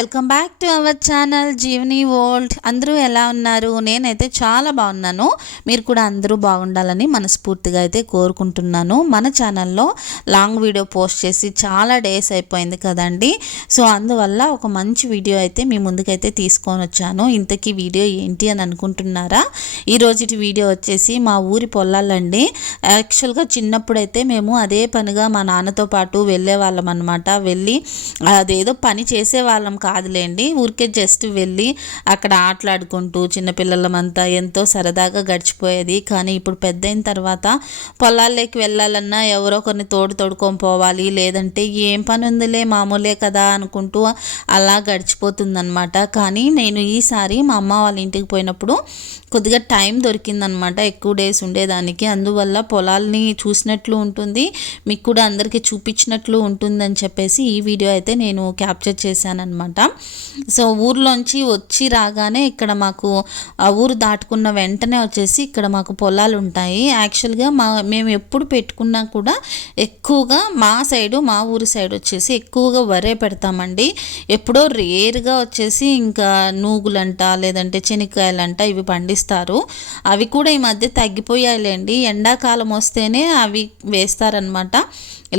Welcome back to our channel Jeevani world. అందరూ ఎలా ఉన్నారు? నేనైతే చాలా బాగున్నాను. మీరు కూడా అందరూ బాగుండాలని మనస్ఫూర్తిగా అయితే కోరుకుంటున్నాను. మన ఛానల్లో లాంగ్ వీడియో పోస్ట్ చేసి చాలా డేస్ అయిపోయింది కదండి. సో అందువల్ల ఒక మంచి వీడియో అయితే మీ ముందుకైతే తీసుకొని వచ్చాను. ఇంతకీ వీడియో ఏంటి అని అనుకుంటున్నారా? ఈరోజు వీడియో వచ్చేసి మా ఊరి పొలాలండి. యాక్చువల్గా చిన్నప్పుడైతే మేము అదే పనిగా మా నాన్నతో పాటు వెళ్ళే వాళ్ళం అనమాట. వెళ్ళి అదేదో పని చేసేవాళ్ళం కాదులేండి, ఊరికే జస్ట్ వెళ్ళి అక్కడ ఆటలాడుకుంటూ చిన్నపిల్లలమంతా ఎంతో సరదాగా గడిచిపోయేది. కానీ ఇప్పుడు పెద్ద అయిన తర్వాత పొలాల్లోకి వెళ్ళాలన్నా ఎవరో కొన్ని తోడుకొని పోవాలి, లేదంటే ఏం పని ఉందిలే మామూలే కదా అనుకుంటూ అలా గడిచిపోతుందనమాట. కానీ నేను ఈసారి మా అమ్మ వాళ్ళ ఇంటికి పోయినప్పుడు కొద్దిగా టైం దొరికిందనమాట, ఎక్కువ డేస్ ఉండేదానికి. అందువల్ల పొలాల్ని చూసినట్లు ఉంటుంది, మీకు కూడా అందరికీ చూపించినట్లు ఉంటుందని చెప్పేసి ఈ వీడియో అయితే నేను క్యాప్చర్ చేశానమాట. సో ఊర్లోంచి వచ్చి రాగానే ఇక్కడ మాకు ఆ ఊరు దాటుకున్న వెంటనే వచ్చేసి ఇక్కడ మాకు పొలాలు ఉంటాయి. యాక్చువల్గా మేము ఎప్పుడు పెట్టుకున్నా కూడా ఎక్కువగా మా ఊరి సైడ్ వచ్చేసి ఎక్కువగా వరే పెడతామండి. ఎప్పుడో రేర్గా వచ్చేసి ఇంకా నూగులంట లేదంటే చెనిక్కాయలంట ఇవి పండిస్తారు. అవి కూడా ఈ మధ్య తగ్గిపోయాయిలేండి, ఎండాకాలం వస్తేనే అవి వేస్తారనమాట.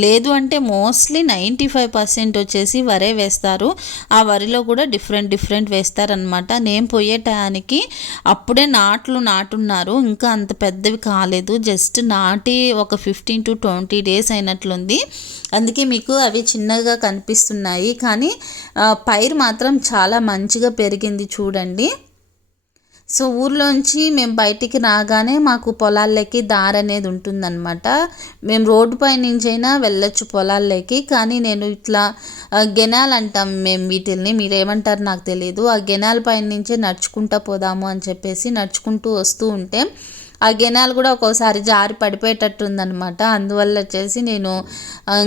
లేదు అంటే మోస్ట్లీ 95% వచ్చేసి వరే వేస్తారు. ఆ వరిలో కూడా డిఫరెంట్ వేస్తారనమాట. నేను పోయే టయానికి అప్పుడే నాటున్నారు, ఇంకా అంత పెద్దవి కాలేదు, జస్ట్ నాటి ఒక 15 to 20 days అయినట్లుంది. అందుకే మీకు అవి చిన్నగా కనిపిస్తున్నాయి, కానీ పైరు మాత్రం చాలా మంచిగా పెరిగింది చూడండి. సో ఊర్లోంచి మేము బయటికి రాగానే మాకు పొలాల్లోకి దారి అనేది ఉంటుందన్నమాట. మేము రోడ్డు పై నుంచైనా వెళ్ళొచ్చు పొలాల్లోకి, కానీ నేను ఇట్లా గెనాలు అంటాం మేము వీటిల్ని, మీరేమంటారు నాకు తెలియదు. ఆ గెనాల పైన నుంచే నడుచుకుంటూ పోదాము అని చెప్పేసి నడుచుకుంటూ వస్తూ ఉంటే ఆ గెనాలు కూడా ఒక్కోసారి జారి పడిపోయేటట్టుందనమాట. అందువల్ల వచ్చేసి నేను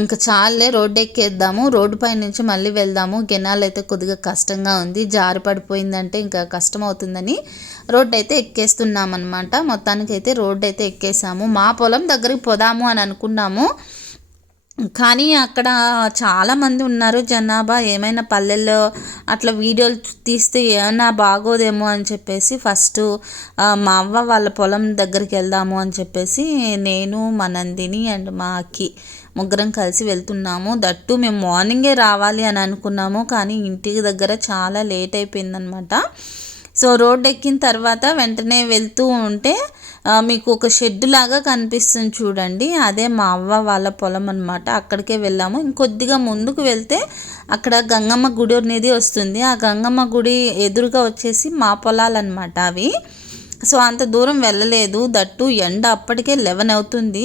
ఇంకా చాలే రోడ్డు ఎక్కేద్దాము, రోడ్డు పై నుంచి మళ్ళీ వెళ్దాము, గెనాలు అయితే కొద్దిగా కష్టంగా ఉంది, జారి పడిపోయిందంటే ఇంకా కష్టం అవుతుందని రోడ్డు అయితే ఎక్కేస్తున్నామన్నమాట. మొత్తానికైతే రోడ్డు అయితే ఎక్కేసాము. మా పొలం దగ్గరికి పోదాము అని అనుకున్నాము, కానీ అక్కడ చాలామంది ఉన్నారు జనాభా. ఏమైనా పల్లెల్లో అట్లా వీడియోలు తీస్తే ఏమైనా బాగోదేమో అని చెప్పేసి ఫస్ట్ మా అవ్వ వాళ్ళ పొలం దగ్గరికి వెళ్దాము అని చెప్పేసి నేను మా నందిని అండ్ మా అక్కి ముగ్గురం కలిసి వెళ్తున్నాము. దట్టు మేము మార్నింగే రావాలి అని అనుకున్నాము, కానీ ఇంటికి దగ్గర చాలా లేట్ అయిపోయిందనమాట. సో రోడ్డు ఎక్కిన తర్వాత వెంటనే వెళ్తూ ఉంటే మీకు ఒక షెడ్ లాగా కనిపిస్తుంది చూడండి, అదే మా అవ్వ వాళ్ళ పొలం అనమాట. అక్కడికే వెళ్ళాము. ఇంకొద్దిగా ముందుకు వెళ్తే అక్కడ గంగమ్మ గుడి అనేది వస్తుంది. ఆ గంగమ్మ గుడి ఎదురుగా వచ్చేసి మా పొలాలు అనమాట అవి. సో అంత దూరం వెళ్ళలేదు, దట్టు ఎండ అప్పటికే 11 అవుతుంది.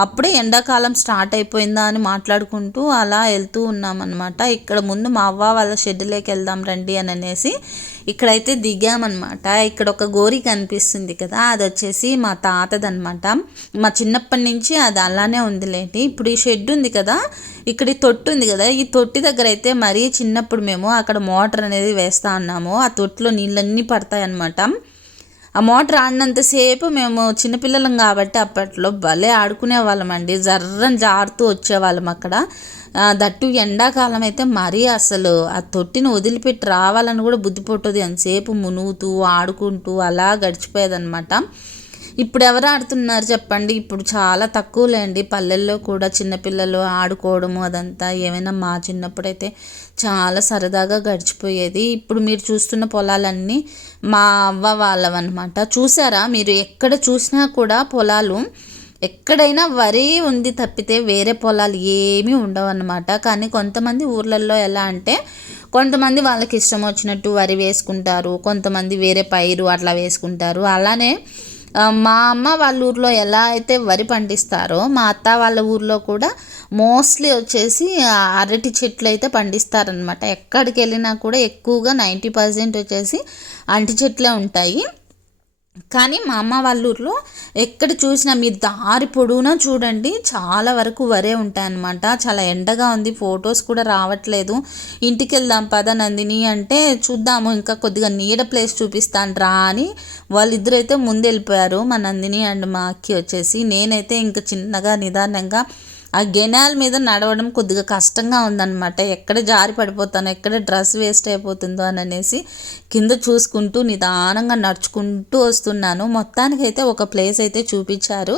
అప్పుడే ఎండాకాలం స్టార్ట్ అయిపోయిందా అని మాట్లాడుకుంటూ అలా వెళ్తూ ఉన్నామన్నమాట. ఇక్కడ ముందు మా అవ్వ వాళ్ళ షెడ్లోకి వెళ్దాం రండి అని అనేసి ఇక్కడైతే దిగామన్నమాట. ఇక్కడ ఒక గోరి కనిపిస్తుంది కదా, అది వచ్చేసి మా తాతదనమాట. మా చిన్నప్పటి నుంచి అది అలానే ఉందిలేండి. ఇప్పుడు ఈ షెడ్ ఉంది కదా, ఇక్కడ ఈ తొట్టి ఉంది కదా, ఈ తొట్టి దగ్గర అయితే మరీ చిన్నప్పుడు మేము అక్కడ మోటార్ అనేది వేస్తా ఉన్నాము. ఆ తొట్టిలో నీళ్ళన్నీ పడతాయి అన్నమాట. ఆ మోటార్ ఆడినంతసేపు మేము చిన్నపిల్లలం కాబట్టి అప్పట్లో భలే ఆడుకునే వాళ్ళం అండి, జర్రని జారుతూ వచ్చేవాళ్ళం అక్కడ. దట్టు ఎండాకాలం అయితే మరీ అసలు ఆ తొట్టిని వదిలిపెట్టి రావాలని కూడా బుద్ధి పుట్టదు, ఎంతసేపు మునుగుతూ ఆడుకుంటూ అలా గడిచిపోయేదన్నమాట. ఇప్పుడు ఎవరు ఆడుతున్నారు చెప్పండి? ఇప్పుడు చాలా తక్కువలేండి పల్లెల్లో కూడా చిన్నపిల్లలు ఆడుకోవడము అదంతా. ఏమైనా మా చిన్నప్పుడైతే చాలా సరదాగా గడిచిపోయేది. ఇప్పుడు మీరు చూస్తున్న పొలాలన్నీ మా అవ్వ వాళ్ళవన్నమాట. చూసారా మీరు? ఎక్కడ చూసినా కూడా పొలాలు, ఎక్కడైనా వరి ఉంది తప్పితే వేరే పొలాలు ఏమీ ఉండవు అన్నమాట. కానీ కొంతమంది ఊర్లలో ఎలా అంటే కొంతమంది వాళ్ళకి ఇష్టం వచ్చినట్టు వరి వేసుకుంటారు, కొంతమంది వేరే పైరు అట్లా వేసుకుంటారు. అలానే మా అమ్మ వాళ్ళ ఊర్లో ఎలా అయితే వరి పండిస్తారో మా అత్త వాళ్ళ ఊర్లో కూడా మోస్ట్లీ వచ్చేసి అరటి చెట్లు అయితే పండిస్తారనమాట. ఎక్కడికి వెళ్ళినా కూడా ఎక్కువగా 90% వచ్చేసి అరటి చెట్లే ఉంటాయి. కానీ మా అమ్మ వాళ్ళ ఊర్లో ఎక్కడ చూసినా మీరు దారి పొడవునా చూడండి చాలా వరకు వరే ఉంటాయన్నమాట. చాలా ఎండగా ఉంది, ఫొటోస్ కూడా రావట్లేదు. ఇంటికి వెళ్దాం పద నందిని అంటే చూద్దాము ఇంకా కొద్దిగా నీడ ప్లేస్ చూపిస్తాను రా అని వాళ్ళిద్దరు అయితే ముందు వెళ్ళిపోయారు, మా నందిని అండ్ మా అక్కి వచ్చేసి. నేనైతే ఇంకా చిన్నగా నిదానంగా ఆ గెనాల మీద నడవడం కొద్దిగా కష్టంగా ఉందన్నమాట. ఎక్కడ జారి పడిపోతానో, ఎక్కడ డ్రెస్ వేస్ట్ అయిపోతుందో అని అనేసి కింద చూసుకుంటూ నిదానంగా నడుచుకుంటూ వస్తున్నాను. మొత్తానికైతే ఒక ప్లేస్ అయితే చూపించారు.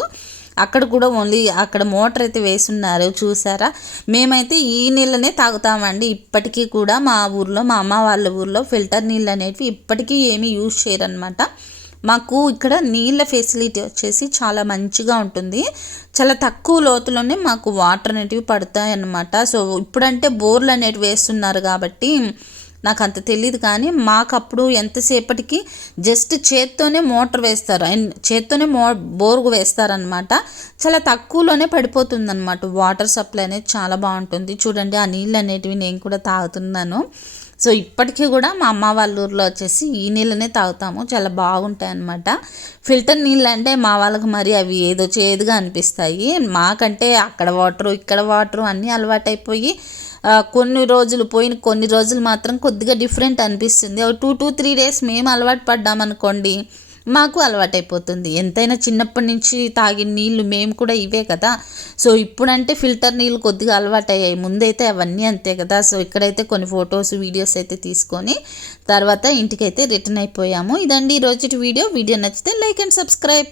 అక్కడ కూడా ఓన్లీ అక్కడ మోటార్ అయితే వేసున్నారు చూసారా. మేమైతే ఈ నీళ్ళనే తాగుతామండి. ఇప్పటికీ కూడా మా ఊర్లో, మా అమ్మ వాళ్ళ ఊర్లో ఫిల్టర్ నీళ్ళు అనేవి ఇప్పటికీ ఏమీ యూజ్ చేయరనమాట. మాకు ఇక్కడ నీళ్ళ ఫెసిలిటీ వచ్చేసి చాలా మంచిగా ఉంటుంది. చాలా తక్కువ లోతులోనే మాకు వాటర్ అనేటివి పడతాయి అన్నమాట. సో ఇప్పుడంటే బోర్లు అనేటివి వేస్తున్నారు కాబట్టి నాకు అంత తెలియదు, కానీ మాకు అప్పుడు ఎంతసేపటికి జస్ట్ చేత్తోనే మోటార్ వేస్తారు అండ్ చేత్తోనే బోర్గు వేస్తారనమాట. చాలా తక్కువలోనే పడిపోతుందన్నమాట. వాటర్ సప్లై అనేది చాలా బాగుంటుంది. చూడండి ఆ నీళ్ళు అనేటివి నేను కూడా తాగుతున్నాను. సో ఇప్పటికీ కూడా మా అమ్మ వాళ్ళ ఊర్లో వచ్చేసి ఈ నీళ్ళనే తాగుతాము. చాలా బాగుంటాయి అన్నమాట. ఫిల్టర్ నీళ్ళు అంటే మా వాళ్ళకి మరి అవి ఏదో చేదుగా అనిపిస్తాయి. మాకంటే అక్కడ వాటరు ఇక్కడ వాటరు అన్నీ అలవాటైపోయి కొన్ని రోజులు మాత్రం కొద్దిగా డిఫరెంట్ అనిపిస్తుంది. ఒక 2-3 డేస్ మేము అలవాటు పడ్డామనుకోండి, మాకు అలవాటైపోతుంది. ఎంతైనా చిన్నప్పటి నుంచి తాగిన నీళ్ళు మేము కూడా ఇవే కదా. సో ఇప్పుడంటే ఫిల్టర్ నీళ్ళు కొద్దిగా అలవాటయ్యాయి, ముందైతే అవన్నీ అంతే కదా. సో ఇక్కడైతే కొన్ని ఫొటోస్ వీడియోస్ అయితే తీసుకొని తర్వాత ఇంటికైతే రిటర్న్ అయిపోయాము. ఇదండి ఈరోజు వీడియో నచ్చితే లైక్ అండ్ సబ్స్క్రైబ్.